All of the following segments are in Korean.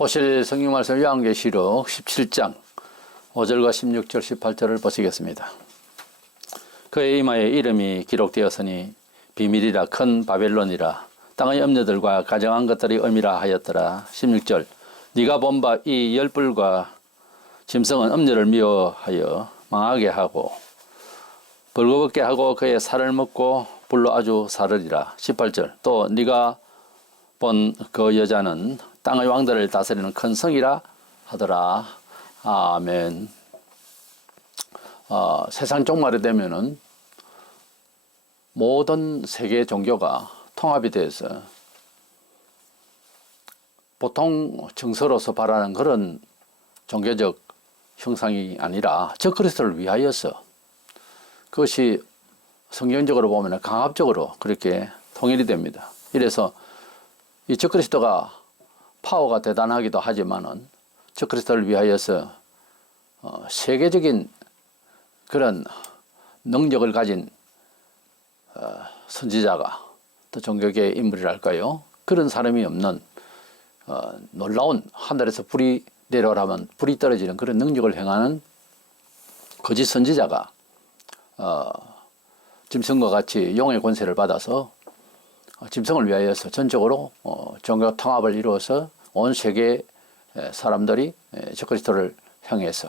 보실 성경 말씀 요한계시록 17장 5절과 16절 18절을 보시겠습니다. 그의 이마에 이름이 기록되었으니 비밀이라 큰 바벨론이라 땅의 염려들과 가정한 것들이 음이라 하였더라. 16절 네가 본 바 이 열불과 짐승은 음료를 미워하여 망하게 하고 벌거벗게 하고 그의 살을 먹고 불로 아주 사르리라. 18절 또 네가 본 그 여자는 땅의 왕들을 다스리는 큰 성이라 하더라. 아멘. 세상 종말이 되면은 모든 세계 종교가 통합이 돼서 보통 정서로서 바라는 그런 종교적 형상이 아니라 적그리스도를 위하여서 그것이 성경적으로 보면 강압적으로 그렇게 통일이 됩니다. 이래서 이 적그리스도가 파워가 대단하기도 하지만은 적그리스도를 위하여서 세계적인 그런 능력을 가진 선지자가 또 종교계의 인물이랄까요? 그런 사람이 없는 놀라운 하늘에서 불이 내려오라면 불이 떨어지는 그런 능력을 행하는 거짓 선지자가 짐승과 같이 용의 권세를 받아서 짐승을 위하여서 전적으로 종교 통합을 이루어서 온 세계 사람들이 적그리스도를 향해서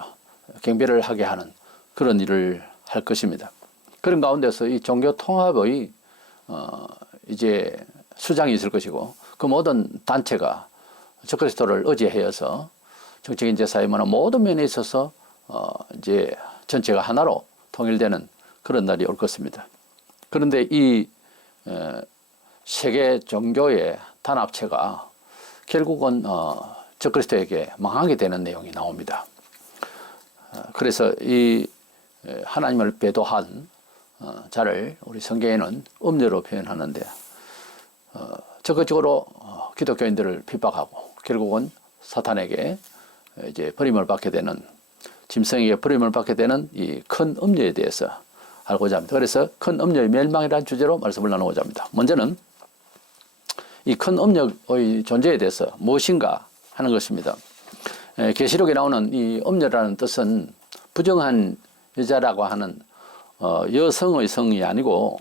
경배를 하게 하는 그런 일을 할 것입니다. 그런 가운데서 이 종교 통합의 이제 수장이 있을 것이고 그 모든 단체가 적그리스도를 의지하여서 정적인 제사이면 모든 면에 있어서 이제 전체가 하나로 통일되는 그런 날이 올 것입니다. 그런데 이 세계 종교의 단합체가 결국은 적그리스도에게 망하게 되는 내용이 나옵니다. 그래서 이 하나님을 배도한 자를 우리 성경에는 음료로 표현하는데 적극적으로 기독교인들을 핍박하고 결국은 사탄에게 이제 버림을 받게 되는 짐승에게 버림을 받게 되는 이 큰 음료에 대해서 알고자 합니다. 그래서 큰 음료의 멸망이라는 주제로 말씀을 나누고자 합니다. 먼저는 이 큰 음료의 존재에 대해서 무엇인가 하는 것입니다. 계시록에 나오는 이 음료라는 뜻은 부정한 여자라고 하는 여성의 성이 아니고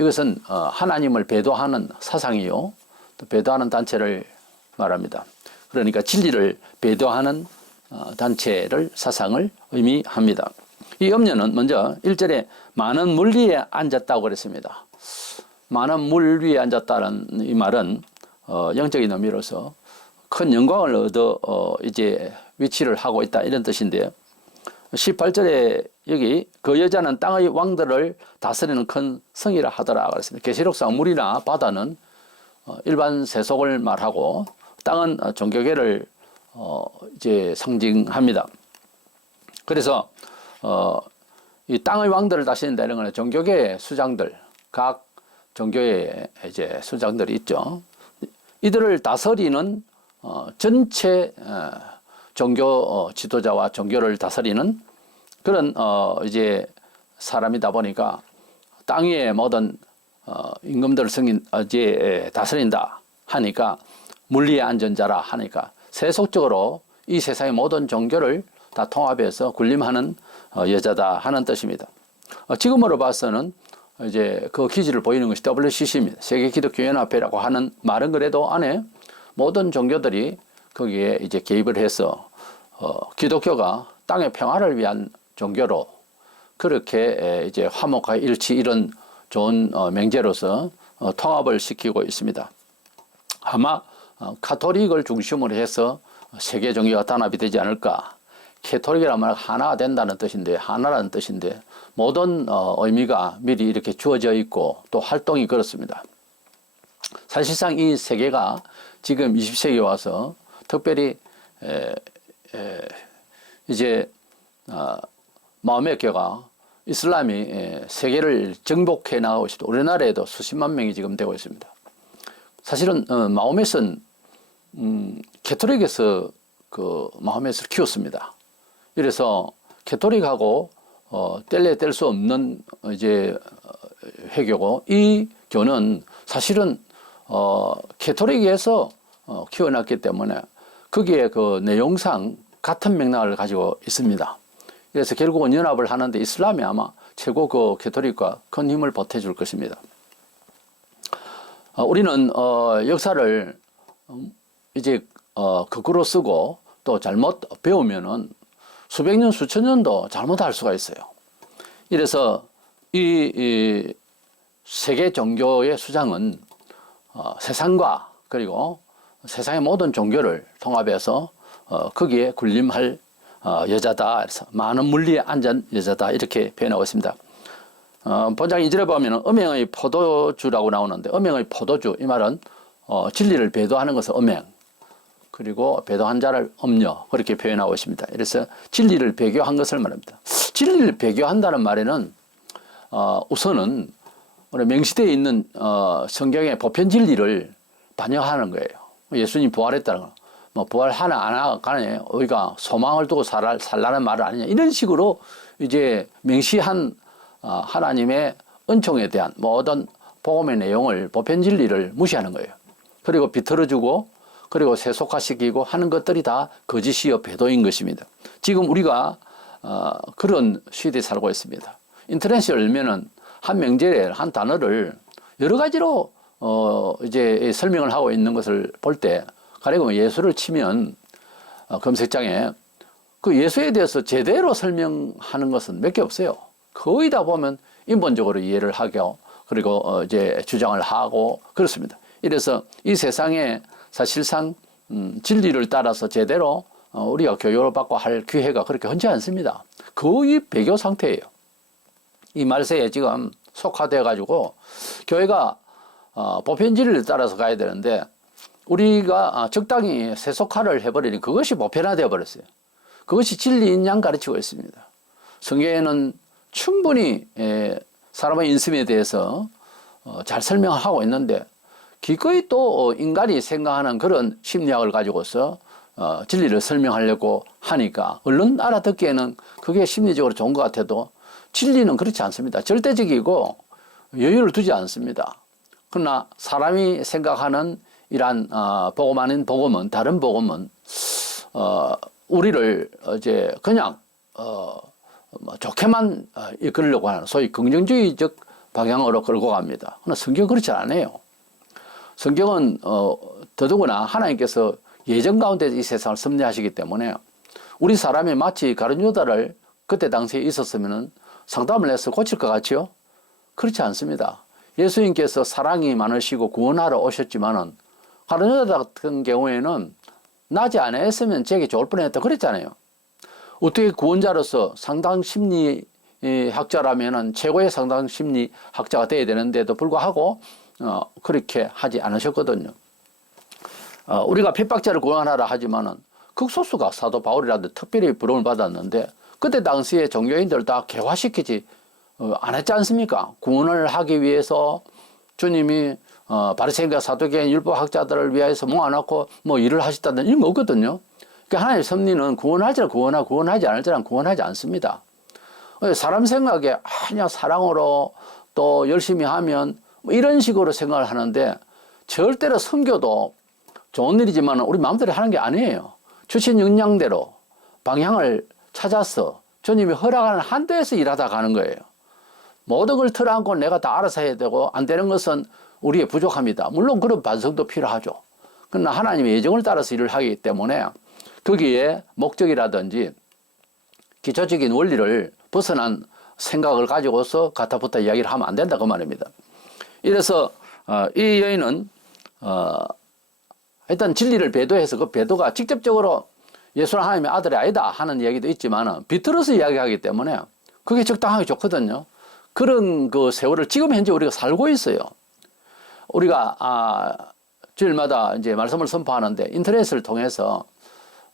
이것은 하나님을 배도하는 사상이요 또 배도하는 단체를 말합니다. 그러니까 진리를 배도하는 단체를 사상을 의미합니다. 이 음료는 먼저 1절에 많은 물 위에 앉았다고 그랬습니다. 많은 물 위에 앉았다는 이 말은 영적인 의미로서 큰 영광을 얻어 이제 위치를 하고 있다 이런 뜻인데요. 18절에 여기 그 여자는 땅의 왕들을 다스리는 큰 성이라 하더라 그랬습니다. 계시록상 물이나 바다는 일반 세속을 말하고 땅은 종교계를 이제 상징합니다. 그래서 이 땅의 왕들을 다스린다 이런 거는 종교계의 수장들, 각 종교의 이제 수장들이 있죠. 이들을 다스리는 전체 종교 지도자와 종교를 다스리는 그런 이제 사람이다 보니까 땅 위의 모든 임금들을 이제 다스린다 하니까 물 위에 앉은 자라 하니까 세속적으로 이 세상의 모든 종교를 다 통합해서 군림하는 여자다 하는 뜻입니다. 지금으로 봐서는 이제 그 기지를 보이는 것이 WCC입니다. 세계 기독교 연합회라고 하는 말은 그래도 안에 모든 종교들이 거기에 이제 개입을 해서 기독교가 땅의 평화를 위한 종교로 그렇게 이제 화목과 일치 이런 좋은 명제로서 통합을 시키고 있습니다. 아마 카톨릭을 중심으로 해서 세계 종교가 단합이 되지 않을까. 캐톨릭이란 말은 하나가 된다는 뜻인데 하나라는 뜻인데 모든 의미가 미리 이렇게 주어져 있고 또 활동이 그렇습니다. 사실상 이 세계가 지금 20세기에 와서 특별히 이제 마호메 교가 이슬람이 세계를 정복해 나가고 있습니다. 우리나라에도 수십만 명이 지금 되고 있습니다. 사실은 마호메는 캐톨릭에서 그 마호메를 키웠습니다. 이래서 캐톨릭하고 뗄래 뗄 수 없는 이제 회교고 이 교는 사실은 캐톨릭에서 키워놨기 때문에 거기에 그 내용상 같은 맥락을 가지고 있습니다. 그래서 결국은 연합을 하는데 이슬람이 아마 최고 그 캐토릭과 큰 힘을 보태줄 것입니다. 우리는 역사를 이제 거꾸로 쓰고 또 잘못 배우면은 수백 년 수천 년도 잘못할 수가 있어요. 이래서 이 세계 종교의 수장은 세상과 그리고 세상의 모든 종교를 통합해서 거기에 군림할 여자다. 그래서 많은 물리에 앉은 여자다. 이렇게 표현하고 있습니다. 본장 2절에 보면 음행의 포도주라고 나오는데 음행의 포도주 이 말은 진리를 배도하는 것은 음행 그리고 배도한 자를 음료 그렇게 표현하고 있습니다. 그래서 진리를 배교한 것을 말합니다. 진리를 배교한다는 말에는 우선은 우리 명시되어 있는 성경의 보편 진리를 반영하는 거예요. 예수님 부활했다는 거. 뭐 부활하나 안 하나 우리가 소망을 두고 살라는 말은 아니냐 이런 식으로 이제 명시한 하나님의 은총에 대한 모든 복음의 내용을 보편 진리를 무시하는 거예요. 그리고 비틀어주고 그리고 세속화시키고 하는 것들이 다 거짓이요 배도인 것입니다. 지금 우리가 그런 시대에 살고 있습니다. 인터넷을 열면은 한 명제에 한 단어를 여러 가지로 이제 설명을 하고 있는 것을 볼 때 가령 예수를 치면 검색창에 그 예수에 대해서 제대로 설명하는 것은 몇 개 없어요. 거의 다 보면 인본적으로 이해를 하고 그리고 이제 주장을 하고 그렇습니다. 이래서 이 세상에 사실상 진리를 따라서 제대로 우리가 교육을 받고 할 기회가 그렇게 흔치 않습니다. 거의 배교 상태예요. 이 말세에 지금 속화되어 가지고 교회가 보편 진리를 따라서 가야 되는데 우리가 적당히 세속화를 해버리니 그것이 보편화되어 버렸어요. 그것이 진리인 양 가르치고 있습니다. 성경에는 충분히 사람의 인심에 대해서 잘 설명하고 있는데 기꺼이 또 인간이 생각하는 그런 심리학을 가지고서 진리를 설명하려고 하니까 얼른 알아듣기에는 그게 심리적으로 좋은 것 같아도 진리는 그렇지 않습니다. 절대적이고 여유를 두지 않습니다. 그러나 사람이 생각하는 이러한 복음 아닌 복음은 다른 복음은 우리를 이제 그냥 좋게만 이끌려고 하는 소위 긍정주의적 방향으로 끌고 갑니다. 그러나 성경은 그렇지 않아요. 성경은 더더구나 하나님께서 예정 가운데 이 세상을 섭리하시기 때문에 우리 사람이 마치 가룟 유다를 그때 당시에 있었으면 상담을 해서 고칠 것 같지요? 그렇지 않습니다. 예수님께서 사랑이 많으시고 구원하러 오셨지만은 가룟 유다 같은 경우에는 낮에 안 했으면 제게 좋을 뻔했다 그랬잖아요. 어떻게 구원자로서 상당심리학자라면은 최고의 상당심리학자가 돼야 되는데도 불구하고 그렇게 하지 않으셨거든요. 우리가 핍박자를 구원하라 하지만은 극소수가 사도 바울이라도 특별히 부름을 받았는데 그때 당시에 종교인들 다 개화시키지 안 했지 않습니까? 구원을 하기 위해서 주님이 바리새인과 사두개인 율법학자들을 위해서 모아놓고 뭐 일을 하셨다는 이런 거 없거든요. 그러니까 하나님의 섭리는 구원할지는 구원하고 구원하지 않을지는 구원하지 않습니다. 사람 생각에 그냥 사랑으로 또 열심히 하면 뭐 이런 식으로 생각을 하는데 절대로 선교도 좋은 일이지만 우리 마음대로 하는 게 아니에요. 주신 역량대로 방향을 찾아서 주님이 허락하는 한도에서 일하다 가는 거예요. 모든 걸 틀어안고 내가 다 알아서 해야 되고 안 되는 것은 우리의 부족합니다. 물론 그런 반성도 필요하죠. 그러나 하나님의 예정을 따라서 일을 하기 때문에 거기에 목적이라든지 기초적인 원리를 벗어난 생각을 가지고서 가타부타 이야기를 하면 안 된다 그 말입니다. 이래서 이 여인은 일단 진리를 배도해서 그 배도가 직접적으로 예수는 하나님의 아들이 아니다 하는 이야기도 있지만 비틀어서 이야기하기 때문에 그게 적당하게 좋거든요. 그런 그 세월을 지금 현재 우리가 살고 있어요. 우리가 주일마다 이제 말씀을 선포하는데 인터넷을 통해서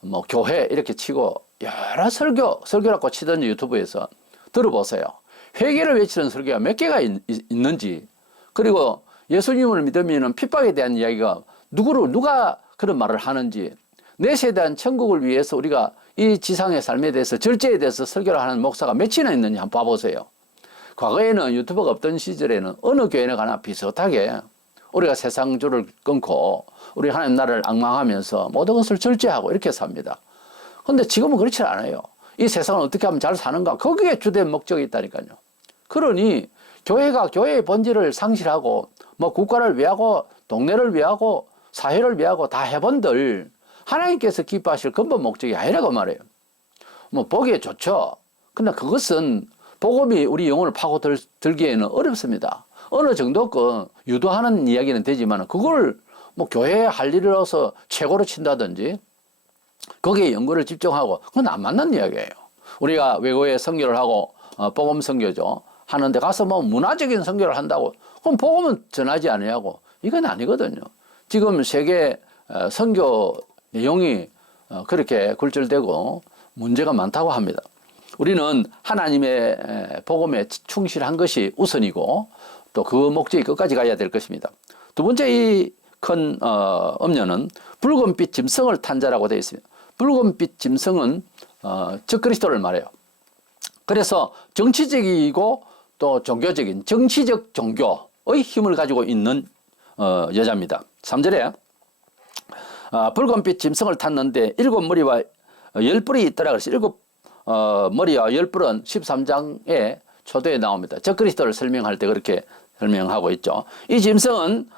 뭐 교회 이렇게 치고 여러 설교라고 치던 유튜브에서 들어보세요. 회개를 외치는 설교가 몇 개가 있는지, 그리고 예수님을 믿으면 핍박에 대한 이야기가 누가 그런 말을 하는지, 내 세대한 천국을 위해서 우리가 이 지상의 삶에 대해서 절제에 대해서 설교를 하는 목사가 몇이나 있는지 한번 봐보세요. 과거에는 유튜브가 없던 시절에는 어느 교회나 가나 비슷하게 우리가 세상 줄을 끊고 우리 하나님 나라를 앙망하면서 모든 것을 절제하고 이렇게 삽니다. 그런데 지금은 그렇지 않아요. 이 세상을 어떻게 하면 잘 사는가? 거기에 주된 목적이 있다니까요. 그러니 교회가 교회의 본질을 상실하고 뭐 국가를 위하고 동네를 위하고 사회를 위하고 다 해본들 하나님께서 기뻐하실 근본 목적이 아니라고 말해요. 뭐 보기에 좋죠. 근데 그것은 복음이 우리 영혼을 파고들기에는 어렵습니다. 어느 정도껏 유도하는 이야기는 되지만 그걸 뭐 교회에 할 일이라서 최고로 친다든지 거기에 연구를 집중하고 그건 안 맞는 이야기예요. 우리가 외국에 선교를 하고 복음 선교죠. 하는데 가서 뭐 문화적인 선교를 한다고 그럼 복음은 전하지 아니하고 이건 아니거든요. 지금 세계 선교 내용이 그렇게 굴절되고 문제가 많다고 합니다. 우리는 하나님의 복음에 충실한 것이 우선이고 또 그 목적이 끝까지 가야 될 것입니다. 두 번째 이 큰 음료는 붉은빛 짐승을 탄 자라고 되어 있습니다. 붉은빛 짐승은 적그리스도를 말해요. 그래서 정치적이고 또 종교적인 정치적 종교의 힘을 가지고 있는 여자입니다. 3절에 붉은빛 짐승을 탔는데 7머리와 10뿔이 있더라. 그래서 7머리와 10뿔은 13장에 초도에 나옵니다. 적그리스도를 설명할 때 그렇게 설명하고 있죠. 이 짐승은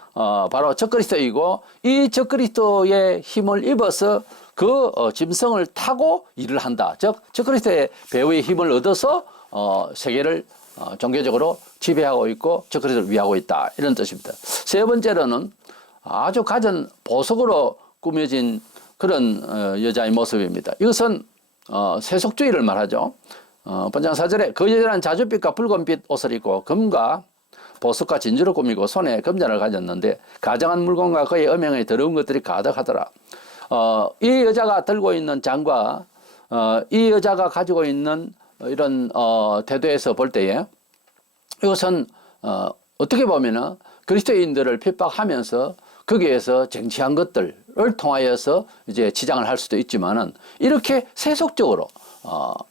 바로 적그리스도이고 이 적그리스도의 힘을 입어서 그 짐승을 타고 일을 한다. 즉 적그리스도의 배후의 힘을 얻어서 세계를 종교적으로 지배하고 있고 적그리스도를 위하고 있다. 이런 뜻입니다. 세 번째로는 아주 갖은 보석으로 꾸며진 그런 여자의 모습입니다. 이것은 세속주의를 말하죠. 본장 4절에 그 여자는 자줏빛과 붉은빛 옷을 입고 금과 보석과 진주로 꾸미고 손에 금잔을 가졌는데 가정한 물건과 그의 음행의 더러운 것들이 가득하더라. 이 여자가 들고 있는 잔과 이 여자가 가지고 있는 이런 태도에서 볼 때에 이것은 어떻게 보면은 그리스도인들을 핍박하면서 거기에서 쟁취한 것들을 통하여서 이제 치장을 할 수도 있지만은 이렇게 세속적으로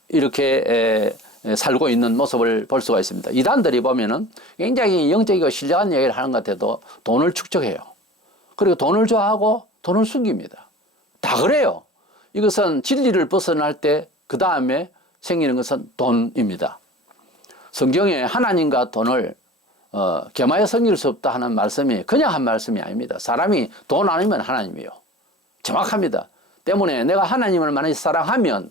이렇게 살고 있는 모습을 볼 수가 있습니다. 이단들이 보면은 굉장히 영적이고 신령한 얘기를 하는 것 같아도 돈을 축적해요. 그리고 돈을 좋아하고 돈을 숨깁니다. 다 그래요. 이것은 진리를 벗어날 때 그 다음에 생기는 것은 돈입니다. 성경에 하나님과 돈을 겸하여 섬길 수 없다 하는 말씀이 그냥 한 말씀이 아닙니다. 사람이 돈 아니면 하나님이요. 정확합니다. 때문에 내가 하나님을 많이 사랑하면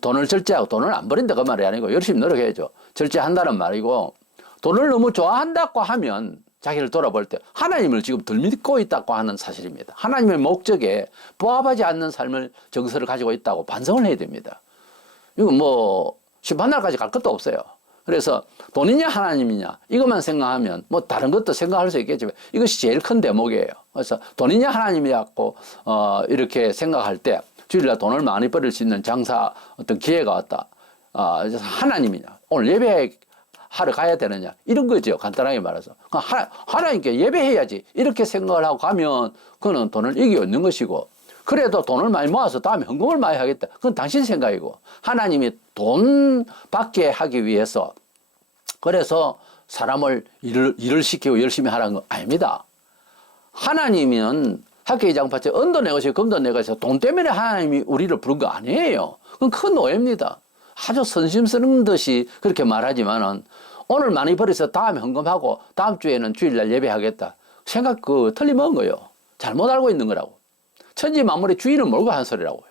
돈을 절제하고 돈을 안 버린다 그 말이 아니고 열심히 노력해야죠. 절제한다는 말이고 돈을 너무 좋아한다고 하면 자기를 돌아볼 때 하나님을 지금 덜 믿고 있다고 하는 사실입니다. 하나님의 목적에 부합하지 않는 삶을 정서를 가지고 있다고 반성을 해야 됩니다. 이건 뭐 심판날까지 갈 것도 없어요. 그래서 돈이냐 하나님이냐 이것만 생각하면 뭐 다른 것도 생각할 수 있겠지만 이것이 제일 큰 대목이에요. 그래서 돈이냐 하나님이냐고 이렇게 생각할 때 주일날 돈을 많이 벌일 수 있는 장사 어떤 기회가 왔다. 하나님이냐 오늘 예배하러 가야 되느냐 이런 거죠. 간단하게 말해서 하나님께 예배해야지 이렇게 생각을 하고 가면 그거는 돈을 이기고 있는 것이고 그래도 돈을 많이 모아서 다음에 헌금을 많이 하겠다. 그건 당신 생각이고 하나님이 돈 받게 하기 위해서 그래서 사람을 일을 시키고 열심히 하라는 건 아닙니다. 하나님은 학교의 장파째 은도 내 것이고 금도 내 것이고 돈 때문에 하나님이 우리를 부른 거 아니에요. 그건 큰 오해입니다. 아주 선심스러운 듯이 그렇게 말하지만은 오늘 많이 벌어서 다음에 헌금하고 다음 주에는 주일날 예배하겠다. 생각 틀림없는 거예요. 잘못 알고 있는 거라고. 천지 만물의 주인을 몰고 한 소리라고요.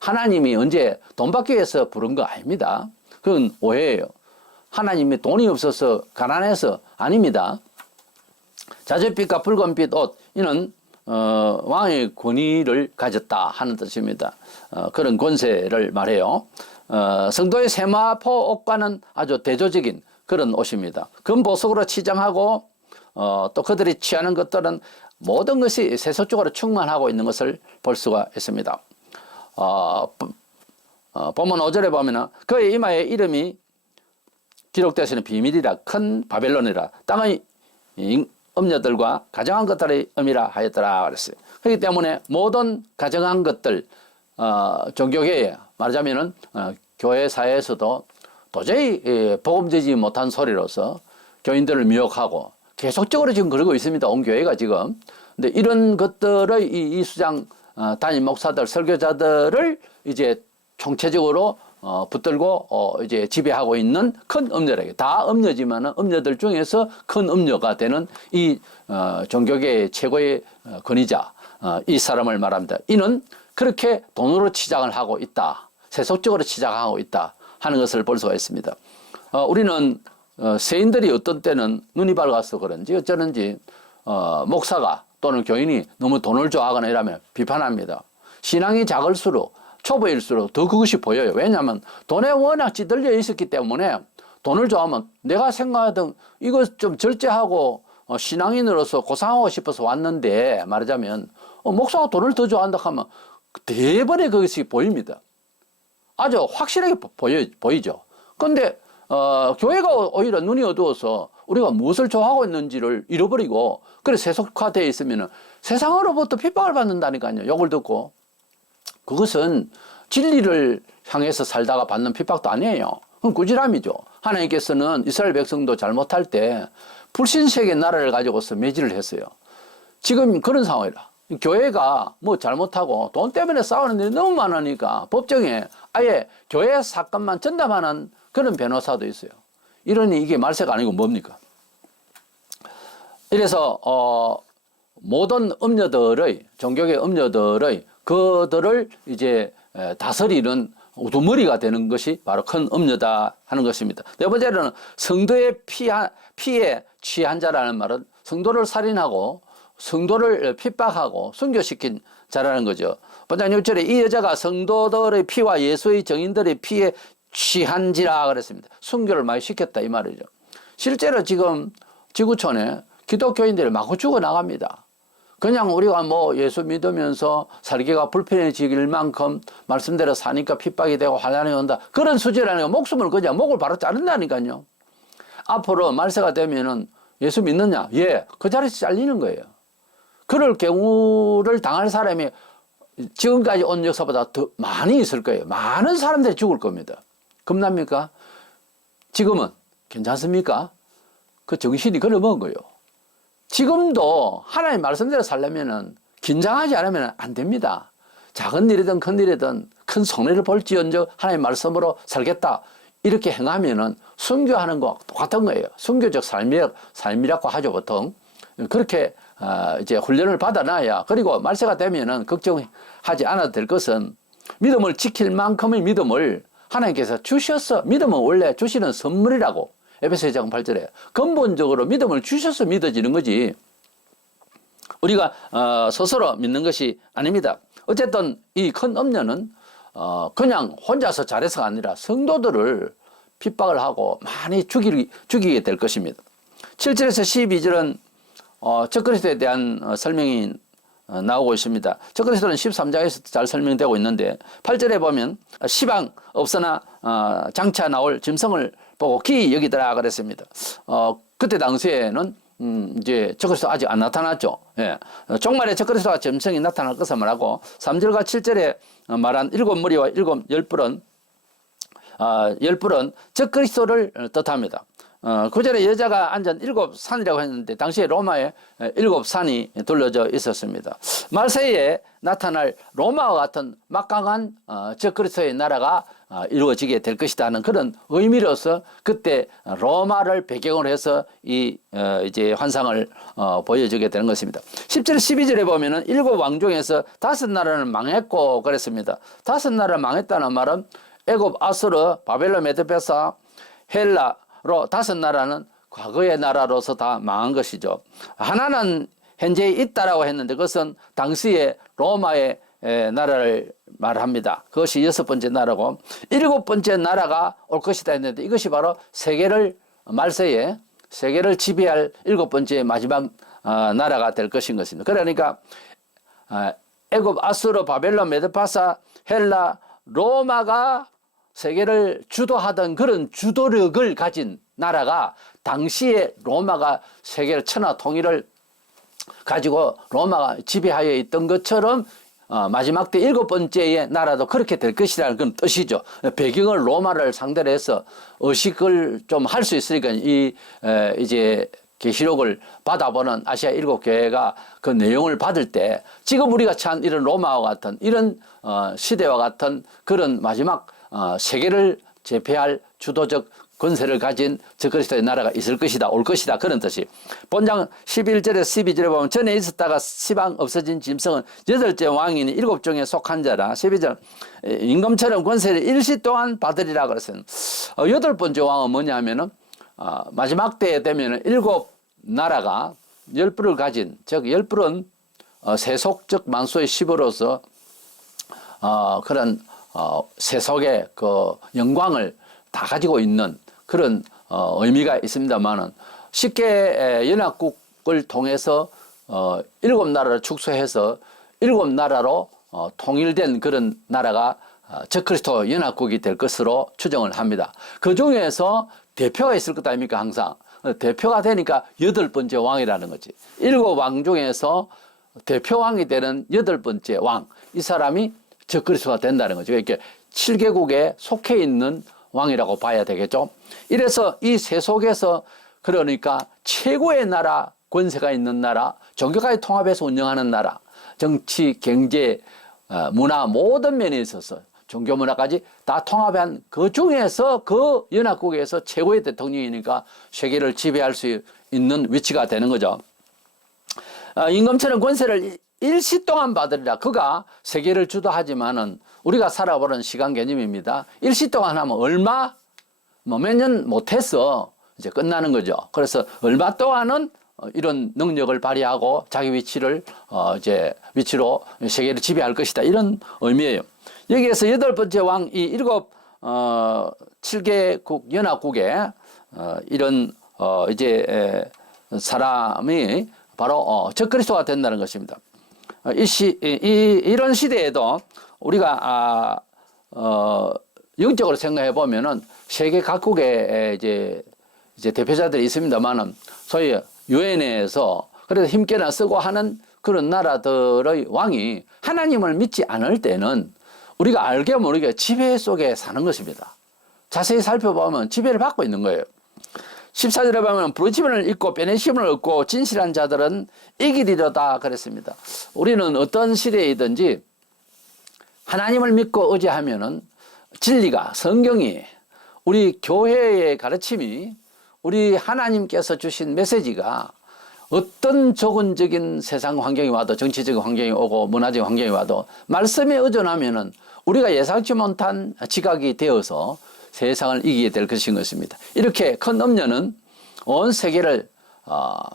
하나님이 언제 돈 받기 위해서 부른 거 아닙니다. 그건 오해예요. 하나님이 돈이 없어서 가난해서 아닙니다. 자줏빛과 붉은빛 옷 이는 왕의 권위를 가졌다 하는 뜻입니다. 그런 권세를 말해요. 성도의 세마포 옷과는 아주 대조적인 그런 옷입니다. 금보석으로 치장하고 또 그들이 취하는 것들은 모든 것이 세속적으로 충만하고 있는 것을 볼 수가 있습니다. 본문 5절에 보면 그의 이마에 이름이 기록되어서는 비밀이라 큰 바벨론이라 땅의 음녀들과 가정한 것들의 음이라 하였더라 그랬어요. 그렇기 때문에 모든 가정한 것들 종교계에 말하자면은 교회 사회에서도 도저히 복음되지 못한 소리로서 교인들을 미혹하고 계속적으로 지금 그러고 있습니다. 온 교회가 지금. 근데 이런 것들의 이 수장 담임 목사들, 설교자들을 이제 총체적으로 붙들고 이제 지배하고 있는 큰 음녀에게 다 음녀지만은 음녀들 중에서 큰 음녀가 되는 이 종교계의 최고의 권위자 이 사람을 말합니다. 이는 그렇게 돈으로 치장을 하고 있다. 세속적으로 치장하고 있다 하는 것을 볼 수가 있습니다. 우리는 세인들이 어떤 때는 눈이 밝아서 그런지 어쩌는지 목사가 또는 교인이 너무 돈을 좋아하거나 이러면 비판합니다. 신앙이 작을수록 초보일수록 더 그것이 보여요. 왜냐하면 돈에 워낙 찌들려 있었기 때문에 돈을 좋아하면 내가 생각하던 이거 좀 절제하고 신앙인으로서 고상하고 싶어서 왔는데 말하자면 목사가 돈을 더 좋아한다 하면 대번에 그것이 보입니다. 아주 확실하게 보이죠. 그런데 교회가 오히려 눈이 어두워서 우리가 무엇을 좋아하고 있는지를 잃어버리고 그래 세속화되어 있으면 세상으로부터 핍박을 받는다니까요. 욕을 듣고. 그것은 진리를 향해서 살다가 받는 핍박도 아니에요. 그건 꾸지람이죠. 하나님께서는 이스라엘 백성도 잘못할 때 불신세계 나라를 가지고서 매질을 했어요. 지금 그런 상황이라. 교회가 뭐 잘못하고 돈 때문에 싸우는 일이 너무 많으니까 법정에 아예 교회 사건만 전담하는 그런 변호사도 있어요. 이러니 이게 말세가 아니고 뭡니까? 이래서 모든 음녀들의 종교계 음녀들의 그들을 이제 다스리는 우두머리가 되는 것이 바로 큰 음녀다 하는 것입니다. 네 번째로는 성도의 피에 취한 자라는 말은 성도를 살인하고 성도를 핍박하고 순교시킨 자라는 거죠. 본장 6절에 이 여자가 성도들의 피와 예수의 증인들의 피에 취한지라 그랬습니다. 순교를 많이 시켰다 이 말이죠. 실제로 지금 지구촌에 기독교인들이 마구 죽어나갑니다. 그냥 우리가 뭐 예수 믿으면서 살기가 불편해지길 만큼 말씀대로 사니까 핍박이 되고 환난이 온다. 그런 수준이라니까 목숨을 그냥 목을 바로 자른다니까요. 앞으로 말세가 되면은 예수 믿느냐? 예. 그 자리에서 잘리는 거예요. 그럴 경우를 당할 사람이 지금까지 온 역사보다 더 많이 있을 거예요. 많은 사람들이 죽을 겁니다. 겁납니까? 지금은 괜찮습니까? 그 정신이 걸어먹은 거예요. 지금도 하나님 말씀대로 살려면은 긴장하지 않으면 안 됩니다. 작은 일이든 큰 일이든 큰 손해를 볼지언정 하나님 말씀으로 살겠다. 이렇게 행하면은 순교하는 거 똑같은 거예요. 순교적 삶이라고 하죠, 보통. 그렇게 이제 훈련을 받아놔야 그리고 말세가 되면은 걱정하지 않아도 될 것은 믿음을 지킬 만큼의 믿음을 하나님께서 주셨어. 믿음은 원래 주시는 선물이라고 에베소 2장 8절에 근본적으로 믿음을 주셔서 믿어지는 거지 우리가 스스로 믿는 것이 아닙니다. 어쨌든 이 큰 음녀는 그냥 혼자서 잘해서가 아니라 성도들을 핍박을 하고 많이 죽이게 될 것입니다. 7절에서 12절은 적그리스도에 대한 설명이 나오고 있습니다. 적그리스도는 13장에서 잘 설명되고 있는데 8절에 보면 시방 없으나 장차 나올 짐승을 보고 기이 여기더라 그랬습니다. 그때 당시에는 이제 적그리스도 아직 안 나타났죠. 예. 종말에 적그리스도가 짐승이 나타날 것을 말하고 3절과 7절에 말한 7무리와 10뿔은 10뿔은 적그리스도를 뜻합니다. 9절에 여자가 앉은 7산이라고 했는데 당시에 로마에 7산이 둘러져 있었습니다. 말세에 나타날 로마와 같은 막강한 적그리스도의 나라가 이루어지게 될 것이라는 그런 의미로서 그때 로마를 배경으로 해서 이제 환상을 보여주게 되는 것입니다. 10절 12절에 보면은 7왕 중에서 5나라는 망했고 그랬습니다. 5나라를 망했다는 말은 애굽, 아수르, 바벨론, 메드베사, 헬라 로 5나라는 과거의 나라로서 다 망한 것이죠. 하나는 현재 있다라고 했는데 그것은 당시에 로마의 나라를 말합니다. 그것이 6번째 나라고 7번째 나라가 올 것이다 했는데 이것이 바로 말세에 세계를 지배할 7번째 마지막 나라가 될 것인 것입니다. 그러니까 애굽, 아수르, 바벨론, 메드파사, 헬라, 로마가 세계를 주도하던 그런 주도력을 가진 나라가 당시에 로마가 세계를 천하 통일을 가지고 로마가 지배하여 있던 것처럼 마지막 때 7번째의 나라도 그렇게 될 것이라는 그런 뜻이죠. 배경을 로마를 상대로 해서 의식을 좀 할 수 있으니까 이제 계시록을 받아보는 아시아 7교회가 그 내용을 받을 때 지금 우리가 처한 이런 로마와 같은 이런 시대와 같은 그런 마지막 세계를 제패할 주도적 권세를 가진 적그리스도의 나라가 있을 것이다, 올 것이다, 그런 뜻이. 본장 11절에서 12절에 보면 전에 있었다가 시방 없어진 짐승은 8째 왕이니 7종에 속한 자라. 12절 임금처럼 권세를 일시 동안 받으리라 그랬어요. 8번째 왕은 뭐냐 하면은 마지막 때에 되면은 7 나라가 열불을 가진, 즉 열불은 세속적 만수의 10으로서 그런 세속의 그 영광을 다 가지고 있는 그런 의미가 있습니다만은 쉽게 연합국을 통해서 7 나라를 축소해서 7 나라로 통일된 그런 나라가 적그리스도 연합국이 될 것으로 추정을 합니다. 그 중에서 대표가 있을 것 아닙니까? 항상 대표가 되니까 8번째 왕이라는 거지. 7왕 중에서 대표왕이 되는 8번째 왕, 이 사람이 적그리스도가 된다는 거죠. 이렇게 7개국에 속해 있는 왕이라고 봐야 되겠죠. 이래서 이 세속에서 그러니까 최고의 나라, 권세가 있는 나라, 종교까지 통합해서 운영하는 나라, 정치, 경제, 문화 모든 면에 있어서 종교 문화까지 다 통합한 그 중에서 그 연합국에서 최고의 대통령이니까 세계를 지배할 수 있는 위치가 되는 거죠. 임금처럼 권세를 일시 동안 받으리라. 그가 세계를 주도하지만은 우리가 살아보는 시간 개념입니다. 일시 동안 하면 얼마, 몇 년 못해서 이제 끝나는 거죠. 그래서 얼마 동안은 이런 능력을 발휘하고 자기 위치를 이제 위치로 세계를 지배할 것이다. 이런 의미예요. 여기에서 8번째 왕, 이 7개국 연합국에 이런 이제 사람이 바로 적그리스도가 된다는 것입니다. 이런 시대에도 우리가 영적으로 생각해 보면은 세계 각국에 이제 대표자들이 있습니다만은 소위 유엔에서 그래도 힘께나 쓰고 하는 그런 나라들의 왕이 하나님을 믿지 않을 때는 우리가 알게 모르게 지배 속에 사는 것입니다. 자세히 살펴보면 지배를 받고 있는 거예요. 14절에 보면 부르심을 잊고 빼내심을 얻고 진실한 자들은 이기리로다 그랬습니다. 우리는 어떤 시대이든지 하나님을 믿고 의지하면은 진리가, 성경이, 우리 교회의 가르침이, 우리 하나님께서 주신 메시지가 어떤 조건적인 세상 환경이 와도, 정치적인 환경이 오고 문화적인 환경이 와도 말씀에 의존하면은 우리가 예상치 못한 지각이 되어서 세상을 이기게 될 것입니다. 이렇게 큰 음녀는 온 세계를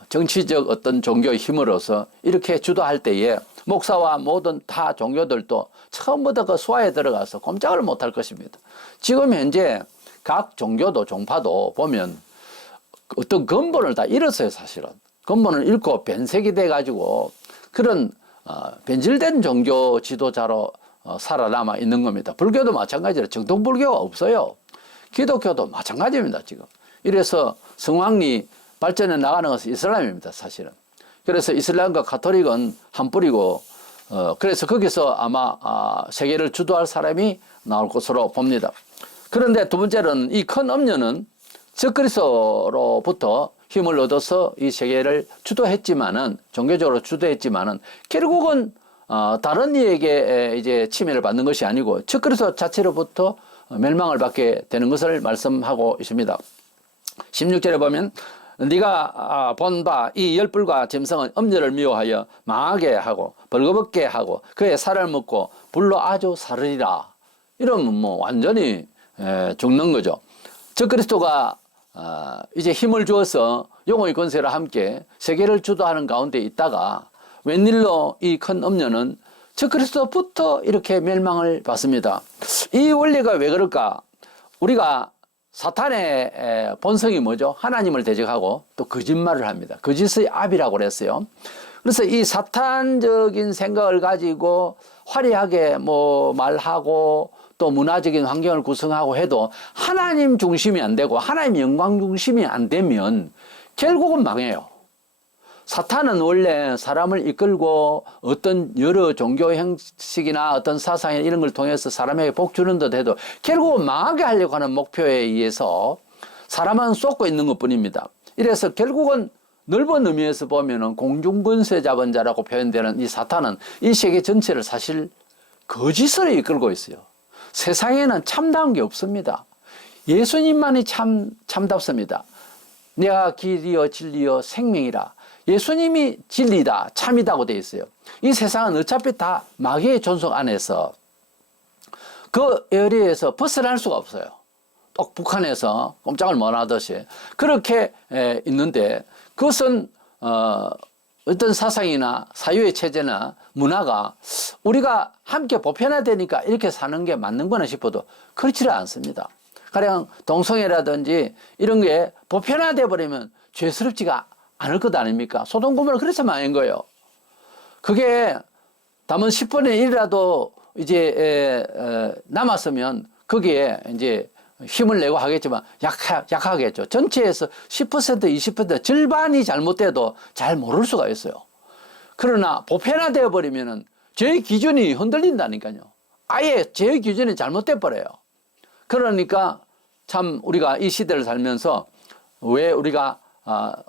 정치적 어떤 종교의 힘으로서 이렇게 주도할 때에 목사와 모든 타 종교들도 처음부터 그 수하에 들어가서 꼼짝을 못할 것입니다. 지금 현재 각 종교도 종파도 보면 어떤 근본을 다 잃었어요. 사실은 근본을 잃고 변색이 돼가지고 그런 변질된 종교 지도자로 살아남아 있는 겁니다. 불교도 마찬가지로 정통불교가 없어요. 기독교도 마찬가지입니다. 지금 이래서 성황리 발전해 나가는 것은 이슬람입니다. 사실은. 그래서 이슬람과 가톨릭은 한 뿌리고 그래서 거기서 아마 세계를 주도할 사람이 나올 것으로 봅니다. 그런데 두 번째는 이 큰 음녀는 적그리스도로부터 힘을 얻어서 이 세계를 주도했지만은, 종교적으로 주도했지만은 결국은 다른 이에게 이제 침해를 받는 것이 아니고 적그리스도 자체로부터 멸망을 받게 되는 것을 말씀하고 있습니다. 16절에 보면 네가 본 바 이 열불과 짐승은 음녀를 미워하여 망하게 하고 벌거벗게 하고 그의 살을 먹고 불로 아주 사르리라. 이러면 뭐 완전히 죽는 거죠. 적그리스도가 이제 힘을 주어서 영혼의 권세와 함께 세계를 주도하는 가운데 있다가 웬일로 이 큰 음녀는 적그리스도부터 이렇게 멸망을 받습니다. 이 원리가 왜 그럴까? 우리가 사탄의 본성이 뭐죠? 하나님을 대적하고 또 거짓말을 합니다. 거짓의 압이라고 그랬어요. 그래서 이 사탄적인 생각을 가지고 화려하게 뭐 말하고 또 문화적인 환경을 구성하고 해도 하나님 중심이 안 되고 하나님 영광 중심이 안 되면 결국은 망해요. 사탄은 원래 사람을 이끌고 어떤 여러 종교 형식이나 어떤 사상 이런 걸 통해서 사람에게 복 주는 듯 해도 결국은 망하게 하려고 하는 목표에 의해서 사람은 쏟고 있는 것 뿐입니다. 이래서 결국은 넓은 의미에서 보면은 공중분쇄 잡은 자라고 표현되는 이 사탄은 이 세계 전체를 사실 거짓으로 이끌고 있어요. 세상에는 참다운 게 없습니다. 예수님만이 참답습니다. 내가 길이요 진리요 생명이라. 예수님이 진리다 참이다고 되어 있어요. 이 세상은 어차피 다 마귀의 존속 안에서 그 에어리에서 벗어날 수가 없어요. 또 북한에서 꼼짝을 못 하듯이 그렇게 있는데 그것은 어떤 사상이나 사유의 체제나 문화가 우리가 함께 보편화되니까 이렇게 사는 게 맞는 거나 싶어도 그렇지는 않습니다. 가령 동성애라든지 이런 게 보편화돼 버리면 죄스럽지가 않을 것 아닙니까? 소돔 고모라 그래서 망한 거예요. 그게 담은 10분의 1이라도 이제 남았으면 거기에 이제 힘을 내고 하겠지만 약하겠죠. 전체에서 10%, 20% 절반이 잘못돼도 잘 모를 수가 있어요. 그러나 보편화되어 버리면은 죄의 기준이 흔들린다니까요. 아예 죄의 기준이 잘못돼 버려요. 그러니까 참 우리가 이 시대를 살면서 왜 우리가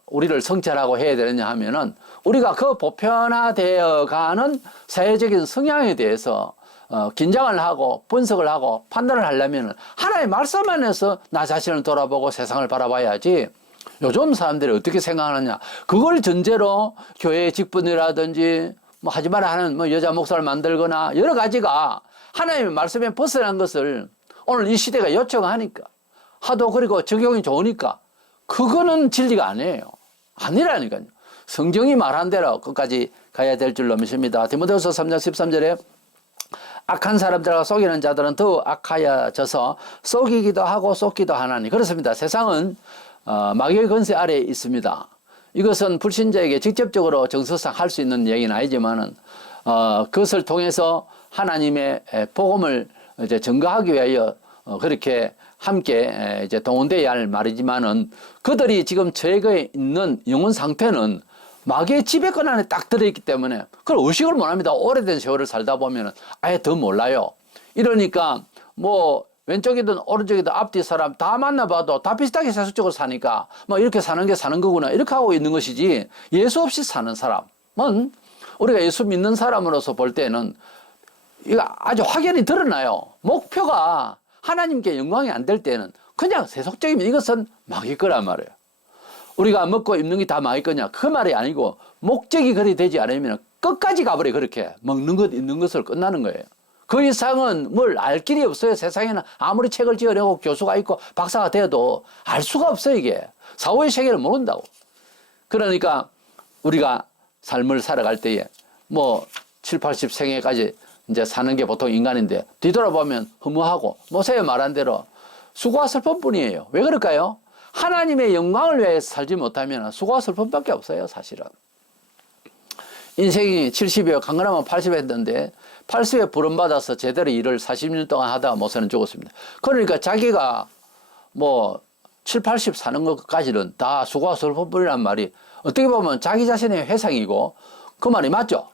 우리를 성찰하고 해야 되느냐 하면은 우리가 그 보편화되어 가는 사회적인 성향에 대해서 긴장을 하고 분석을 하고 판단을 하려면 하나의 말씀 안에서 나 자신을 돌아보고 세상을 바라봐야지. 요즘 사람들이 어떻게 생각하느냐 그걸 전제로 교회 직분이라든지 뭐 하지 마라 하는 뭐 여자 목사를 만들거나 여러 가지가 하나님의 말씀에 벗어난 것을 오늘 이 시대가 요청하니까 하도 그리고 적용이 좋으니까 그거는 진리가 아니에요. 아니라니까요. 성경이 말한 대로 끝까지 가야 될 줄로 믿습니다. 디모데후서 3장 13절에 악한 사람들과 속이는 자들은 더 악하여져서 속이기도 하고 속기도 하나니. 그렇습니다. 세상은 마귀의 권세 아래에 있습니다. 이것은 불신자에게 직접적으로 정서상 할 수 있는 얘기는 아니지만은 그것을 통해서 하나님의 복음을 이제 증거하기 위하여 그렇게 함께 이제 동원되어야 할 말이지만은 그들이 지금 저에게 있는 영혼 상태는 마귀의 지배권 안에 딱 들어있기 때문에 그걸 의식을 못 합니다. 오래된 세월을 살다 보면은 아예 더 몰라요. 이러니까 뭐 왼쪽이든 오른쪽이든 앞뒤 사람 다 만나봐도 다 비슷하게 세속적으로 사니까 뭐 이렇게 사는 게 사는 거구나 이렇게 하고 있는 것이지 예수 없이 사는 사람은 우리가 예수 믿는 사람으로서 볼 때는 이거 아주 확연히 드러나요. 목표가 하나님께 영광이 안 될 때는 그냥 세속적이면 이것은 마귀 거란 말이에요. 우리가 먹고 입는 게 다 마귀 거냐 그 말이 아니고 목적이 그리 되지 않으면 끝까지 가버려. 그렇게 먹는 것 입는 것을 끝나는 거예요. 그 이상은 뭘 알 길이 없어요. 세상에는 아무리 책을 지으려고 교수가 있고 박사가 되어도 알 수가 없어요. 이게 사후의 세계를 모른다고. 그러니까 우리가 삶을 살아갈 때에 뭐 7, 80생애까지 이제 사는 게 보통 인간인데 뒤돌아보면 허무하고 모세의 말한 대로 수고와 슬픔뿐이에요. 왜 그럴까요? 하나님의 영광을 위해서 살지 못하면 수고와 슬픔밖에 없어요. 사실은. 인생이 70이요 강건하면 80 했는데 80에 부름받아서 제대로 일을 40년 동안 하다가 모세는 죽었습니다. 그러니까 자기가 뭐 7, 80 사는 것까지는 다 수고와 슬픔뿐이란 말이 어떻게 보면 자기 자신의 회상이고 그 말이 맞죠.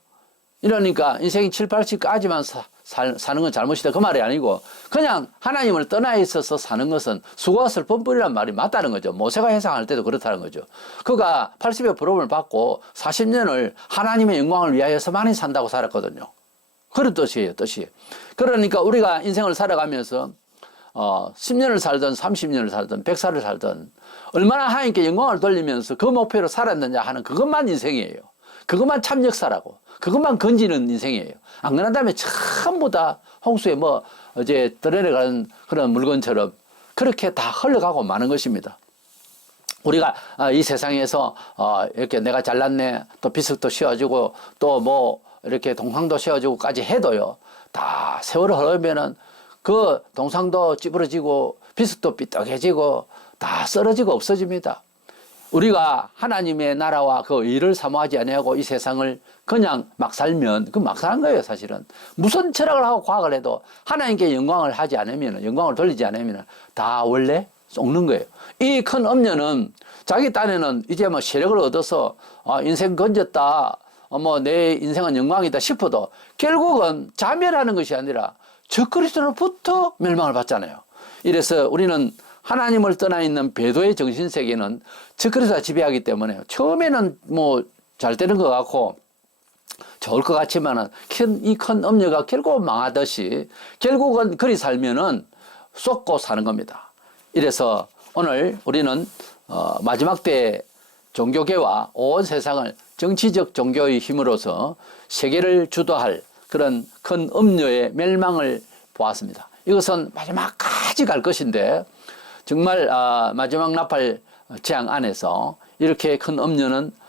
이러니까 인생이 7, 80까지만 사는 건 잘못이다 그 말이 아니고 그냥 하나님을 떠나 있어서 사는 것은 수고와 슬픔뿐이란 말이 맞다는 거죠. 모세가 회상할 때도 그렇다는 거죠. 그가 80의 부름을 받고 40년을 하나님의 영광을 위하여서 많이 산다고 살았거든요. 그런 뜻이에요. 뜻이. 그러니까 우리가 인생을 살아가면서 10년을 살든 30년을 살든 100살을 살든 얼마나 하나님께 영광을 돌리면서 그 목표로 살았느냐 하는 그것만 인생이에요. 그것만 참 역사라고. 그것만 건지는 인생이에요. 안 그런다면 전부 다 홍수에 뭐 어제 떠내려가는 그런 물건처럼 그렇게 다 흘러가고 마는 것입니다. 우리가 이 세상에서 이렇게 내가 잘났네 또 비석도 씌워주고 또 뭐 이렇게 동상도 씌워주고까지 해도요. 다 세월을 흐르면은 그 동상도 찌부러지고 비석도 삐뚤해지고 다 쓰러지고 없어집니다. 우리가 하나님의 나라와 그 의를 사모하지 아니하고 이 세상을 그냥 막 살면 그 막 사는 거예요. 사실은 무슨 철학을 하고 과학을 해도 하나님께 영광을 하지 않으면 영광을 돌리지 않으면 다 원래 썩는 거예요. 이 큰 엄녀는 자기 딴에는 이제 뭐 세력을 얻어서 인생 건졌다 뭐 내 인생은 영광이다 싶어도 결국은 자멸하는 것이 아니라 적그리스도로부터 멸망을 받잖아요. 이래서 우리는 하나님을 떠나 있는 배도의 정신세계는 즉그리스도가 지배하기 때문에 처음에는 뭐 잘 되는 것 같고 좋을 것 같지만은 이 큰 음녀가 결국 망하듯이 결국은 그리 살면은 쏟고 사는 겁니다. 이래서 오늘 우리는 마지막 때 종교계와 온 세상을 정치적 종교의 힘으로서 세계를 주도할 그런 큰 음녀의 멸망을 보았습니다. 이것은 마지막까지 갈 것인데 정말 마지막 나팔 재앙 안에서 이렇게 큰 음녀는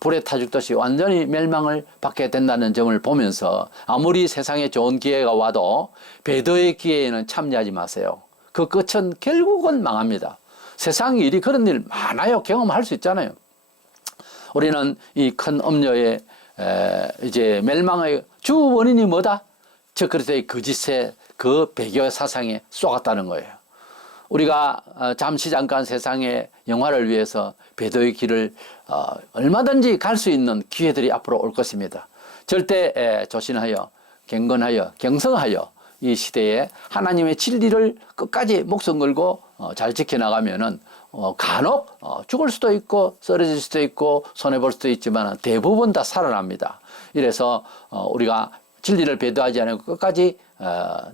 불에 타 죽듯이 완전히 멸망을 받게 된다는 점을 보면서 아무리 세상에 좋은 기회가 와도 배도의 기회에는 참여하지 마세요. 그 끝은 결국은 망합니다. 세상 일이 그런 일 많아요. 경험할 수 있잖아요. 우리는 이 큰 음녀의 이제 멸망의 주 원인이 뭐다? 즉 그리스도의 거짓의 그 배교 사상에 쏘았다는 거예요. 우리가 잠깐 세상의 영화를 위해서 배도의 길을 얼마든지 갈 수 있는 기회들이 앞으로 올 것입니다. 절대 조신하여 경건하여 경성하여 이 시대에 하나님의 진리를 끝까지 목숨 걸고 잘 지켜나가면은 간혹 죽을 수도 있고 쓰러질 수도 있고 손해볼 수도 있지만 대부분 다 살아납니다. 이래서 우리가 진리를 배도하지 않고 끝까지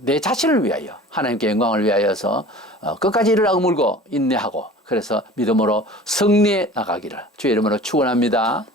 내 자신을 위하여 하나님께 영광을 위하여서 끝까지 이를 악물고 인내하고 그래서 믿음으로 승리해 나가기를 주의 이름으로 축원합니다.